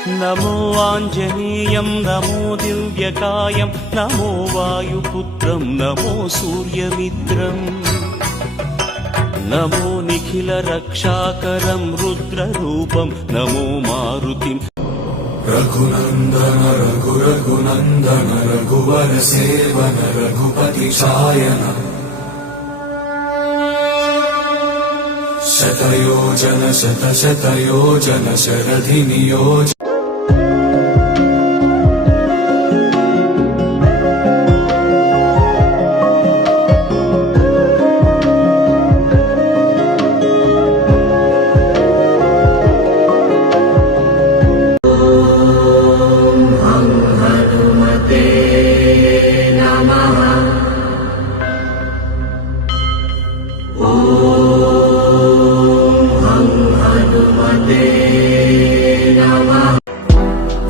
నమో ఆంజనేయం నమో దివ్యకాయం నమో వాయుపుత్రం నమో సూర్యమిత్రం నమో నిఖిల రక్షాకరం రుద్రరూపం నమో మారుతిం రఘునందన రఘునందన రఘువర సేవన రఘుపతి శాయన శతయోజన శతయోజన శరధి నియోజన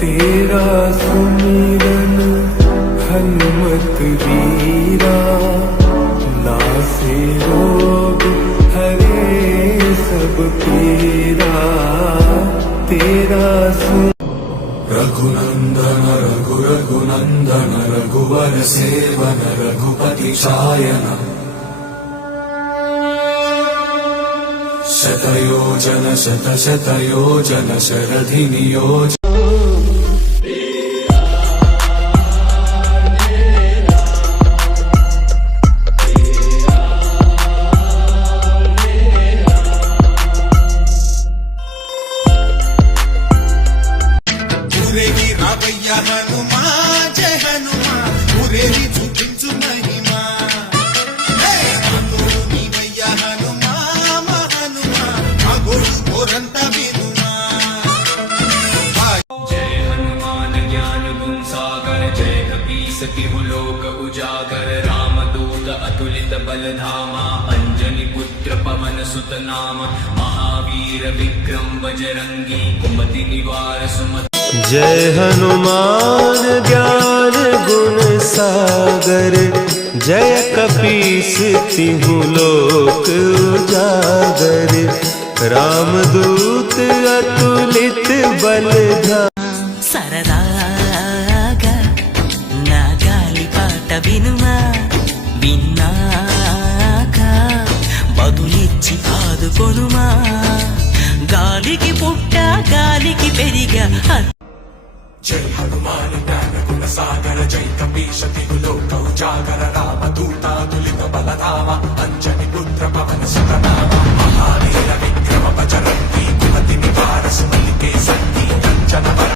तेरा सुमिरन हनुमत वीरा नासे रोग हरे सब पीरा तेरा रघुनंदन रघुनंदन रघुवर सेवन रघुपति शायन शतयोजन शतयोजन शरधि नियोजन हनुमा जय हनुमा उरेरी చూపించు మహిమా నీవయ్యా హనుమా హనుమా అగోడు కోరంత వినుమా जय हनुमान ज्ञान गुण सागर जय कपीस तिहु लोक उजागर राम दूत अतुलित बल धामा अंजनी पुत्र पवन सुत नाम महावीर विक्रम बजरंगी कुमति निवार सुमति जय हनुमान ज्ञान गुण सागर जय कपीस तिहु लोक उजागर रामदूत अतुलित बल సరదాగా నా గాలి పాట వినుమా విన్నాక బదులిచ్చి ఆదుకొనుమా గాలికి పుట్ట గాలికి పెరిగా जय हनुमान ज्ञान गुण सागर जय कपीश तिहु लोक उजागर राम दूता तुलित बलधाम अंजनी पुत्र पवन सुत नाम महावीर विक्रम बजरंगी कुमति निवार सुमति के संगी कंचन वर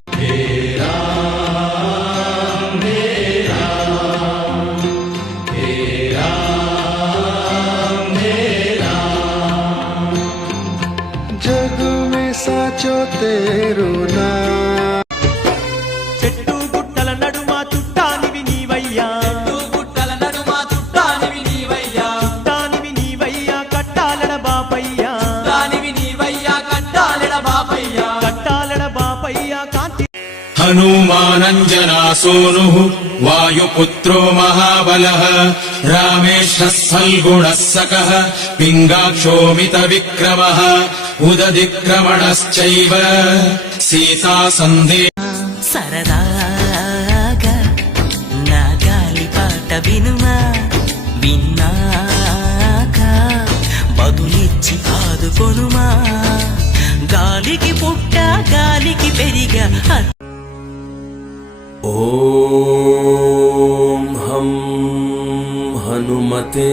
जग में साचो तेरो नाम చెట్టు గుట్టల నడుమ చుట్టానివి నీవయ్యా చుట్టానివి నీవయ్యా కట్టాలడ బాపయ్యా కట్టాలడ బాపయ్యా కాంతి हनुमानञ्जना सूनुः वायुपुत्रो महाबलः रामेशः सल्गुणः सकः पिङ्गाक्षोमितविक्रमः उददिक्रमणश्चैव सीता सन्धे సరదాగా నా గాలి పాట వినుమా విన్నాక బదులిచ్చి ఆదుకొనుమా గాలికి పుట్ట గాలికి పెరిగా ఓం హం హనుమతే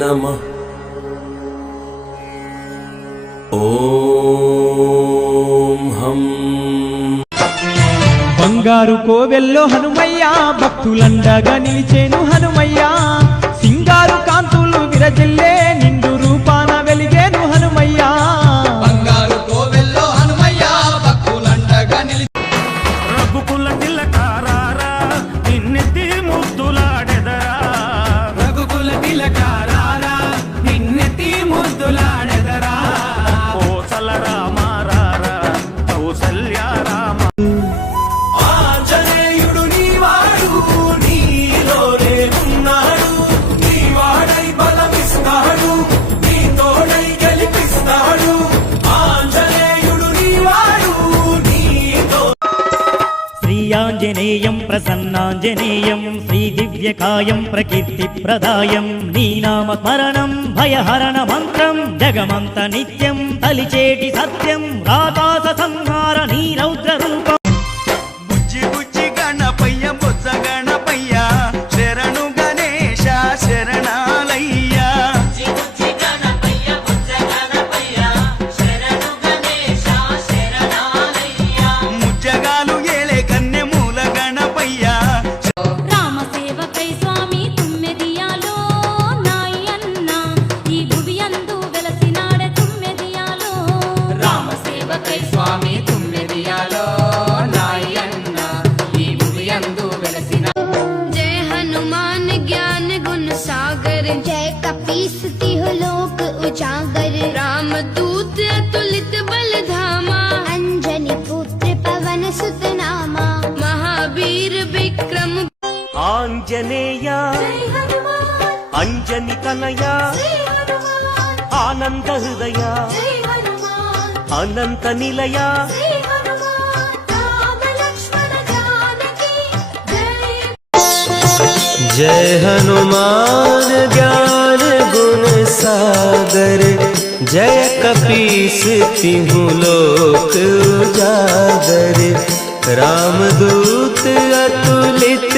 నమః ఓం హం బంగారు కోవెల్లో హనుమయ్య భక్తులండగా నిలిచేను హనుమయ్య సింగారు కాంతులు విరజిల్లే నిండు రూపాన వెలిగేను హనుమయ్య బంగారు కోవెల్లో హనుమయ్య భక్తులండగా రఘుకుల తిలకారారా నిన్నెత్తి ముద్దులాడెదరా రఘుకుల తిలకారారా నిన్నెత్తి ముద్దులాడెదరా కోసల రామారారా కౌసల్య రామ ఆంజనేయుడు నీవాడు నీలోనే ఉన్నాడు నీవాడై బలమిస్తాడు నీ తోడై గెలిపిస్తాడు ఆంజనేయుడు నీవాడు నీ శ్రీరామాంజనేయం ప్రసన్నాంజనేయం శ్రీదివ్యకాయం ప్రకీర్తిప్రదాయం నీనామస్మరణం భయహరణ మంత్రం జగమంత నిత్యం తలిచేటి సత్యం రాకాస సంహార నీరౌద్ర రూపం బుజ్జి బుజ్జి గణపయ్య బొజ్జ గణపయ్య శరణు గణేశ శరణాలయ్య ముజ్జగాలు ఏలే కన్నె మూల గణపయ్య రామ సేవకై స్వామి తుమ్మెదియాలో నాయన్న ఈ భువియందు వెలసినాడే తుమ్మెదియాలో రామ సేవకై స్వామి తుమ్మెదియాలో నాయన్న ఈ భువియందు వెలసిన జయ హనుమాన్ జ్ఞాన గుణ సాగర్ జయ కపీస్ తిహ లోక ఉజాగర్ రామ దూత అతులిత బల ధాमा అంజని పుత్ర పవన సుత నామా మహావీర విక్రమ ఆంజనేయ అంజని తనయ ఆనంద హృదయ అనంత నిలయ जय हनुमान ज्ञान गुण सागर जय कपीस तिहु लोक उजागर रामदूत अतुलित